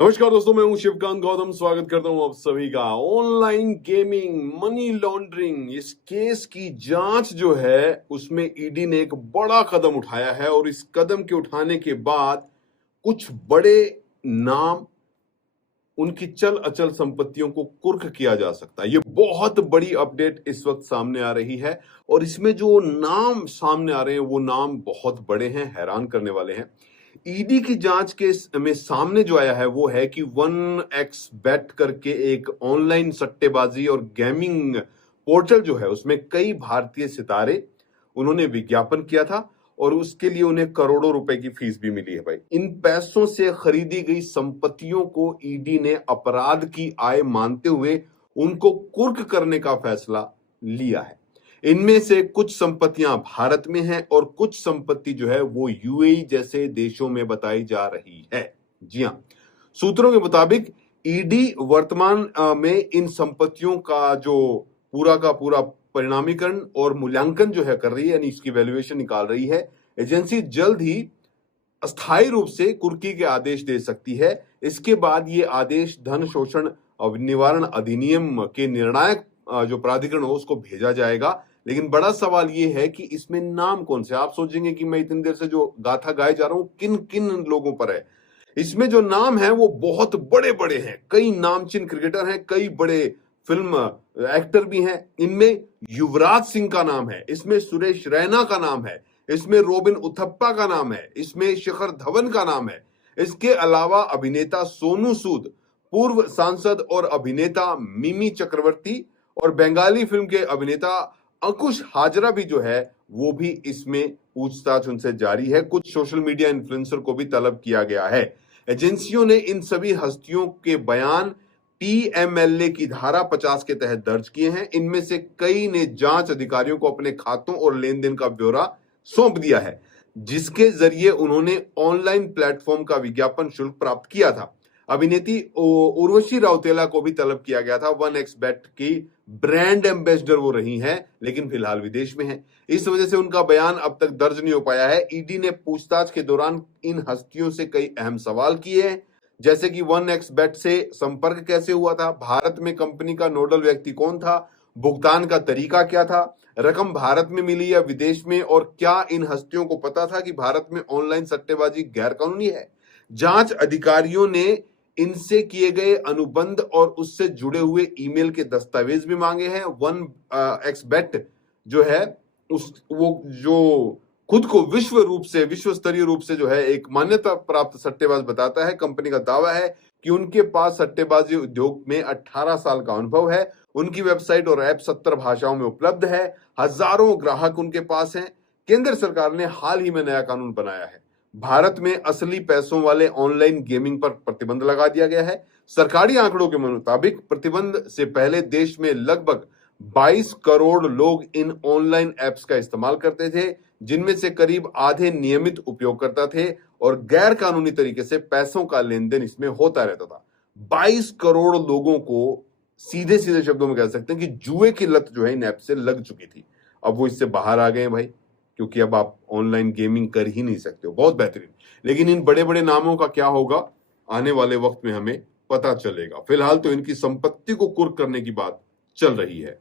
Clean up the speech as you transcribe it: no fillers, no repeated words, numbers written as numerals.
नमस्कार दोस्तों, मैं हूं शिवकांत गौतम। स्वागत करता हूं आप सभी का। ऑनलाइन गेमिंग, मनी लॉन्ड्रिंग, इस केस की जांच जो है उसमें ईडी ने एक बड़ा कदम उठाया है और इस कदम के उठाने के बाद कुछ बड़े नाम, उनकी चल अचल संपत्तियों को कुर्क किया जा सकता है। ये बहुत बड़ी अपडेट इस वक्त सामने आ रही है और इसमें जो नाम सामने आ रहे हैं वो नाम बहुत बड़े हैं, हैरान करने वाले हैं। ईडी की जांच के में सामने जो आया है वो है कि 1xBet करके एक ऑनलाइन सट्टेबाजी और गेमिंग पोर्टल जो है उसमें कई भारतीय सितारे, उन्होंने विज्ञापन किया था और उसके लिए उन्हें करोड़ों रुपए की फीस भी मिली है। भाई, इन पैसों से खरीदी गई संपत्तियों को ईडी ने अपराध की आय मानते हुए उनको कुर्क करने का फैसला लिया है। इनमें से कुछ संपत्तियां भारत में हैं और कुछ संपत्ति जो है वो यूएई जैसे देशों में बताई जा रही है। जी हां, सूत्रों के मुताबिक ईडी वर्तमान में इन संपत्तियों का जो पूरा का पूरा परिणामीकरण और मूल्यांकन जो है कर रही है, यानी इसकी वैल्यूएशन निकाल रही है। एजेंसी जल्द ही अस्थायी रूप से कुर्की के आदेश दे सकती है। इसके बाद ये आदेश धन शोषण निवारण अधिनियम के निर्णायक जो प्राधिकरण हो उसको भेजा जाएगा। लेकिन बड़ा सवाल ये है कि इसमें नाम कौन से। आप सोचेंगे कि मैं इतनी देर से जो गाथा गाए जा रहा हूं किन किन लोगों पर है। इसमें जो नाम है वो बहुत बड़े बड़े हैं, कई नामचीन क्रिकेटर हैं, कई बड़े फिल्म एक्टर भी हैं। इनमें युवराज सिंह का नाम है, इसमें सुरेश रैना का नाम है, इसमें रोबिन उथप्पा का नाम है, इसमें शिखर धवन का नाम है। इसके अलावा अभिनेता सोनू सूद, पूर्व सांसद और अभिनेता मिमी चक्रवर्ती और बंगाली फिल्म के अभिनेता अंकुश हाजरा भी जो है वो भी इसमें पूछताछ उनसे जारी है। कुछ सोशल मीडिया इन्फ्लुएंसर को भी तलब किया गया है। एजेंसियों ने इन सभी हस्तियों के बयान पीएमएलए की धारा 50 के तहत दर्ज किए हैं। इनमें से कई ने जांच अधिकारियों को अपने खातों और लेन देन का ब्यौरा सौंप दिया है, जिसके जरिए उन्होंने ऑनलाइन प्लेटफॉर्म का विज्ञापन शुल्क प्राप्त किया था। अभिनेत्री उर्वशी रौतेला को भी तलब किया गया था। 1xBet की ब्रांड एम्बेसडर वो रही हैं, लेकिन फिलहाल विदेश में हैं। इस वजह से उनका बयान अब तक दर्ज नहीं हो पाया है। ईडी ने पूछताछ के दौरान इन हस्तियों से कई अहम सवाल किए हैं, जैसे कि 1xBet से संपर्क कैसे हुआ था, भारत में कंपनी का नोडल व्यक्ति कौन था, भुगतान का तरीका क्या था, रकम भारत में मिली या विदेश में, और क्या इन हस्तियों को पता था कि भारत में ऑनलाइन सट्टेबाजी गैरकानूनी है। जांच अधिकारियों ने इनसे किए गए अनुबंध और उससे जुड़े हुए ईमेल के दस्तावेज भी मांगे हैं। 1xBet जो है वो जो खुद को विश्व स्तरीय रूप से जो है एक मान्यता प्राप्त सट्टेबाज बताता है। कंपनी का दावा है कि उनके पास सट्टेबाजी उद्योग में 18 साल का अनुभव है। उनकी वेबसाइट और ऐप 70 भाषाओं में उपलब्ध है। हजारों ग्राहक उनके पास हैं। केंद्र सरकार ने हाल ही में नया कानून बनाया है। भारत में असली पैसों वाले ऑनलाइन गेमिंग पर प्रतिबंध लगा दिया गया है। सरकारी आंकड़ों के मुताबिक प्रतिबंध से पहले देश में लगभग 22 करोड़ लोग इन ऑनलाइन ऐप्स का इस्तेमाल करते थे, जिनमें से करीब आधे नियमित उपयोगकर्ता थे और गैर कानूनी तरीके से पैसों का लेन देन इसमें होता रहता था। 22 करोड़ लोगों को सीधे सीधे शब्दों में कह सकते हैं कि जुए की लत जो है इन ऐप से लग चुकी थी। अब वो इससे बाहर आ गए हैं भाई, क्योंकि अब आप ऑनलाइन गेमिंग कर ही नहीं सकते हो। बहुत बेहतरीन। लेकिन इन बड़े बड़े नामों का क्या होगा, आने वाले वक्त में हमें पता चलेगा। फिलहाल तो इनकी संपत्ति को कुर्क करने की बात चल रही है।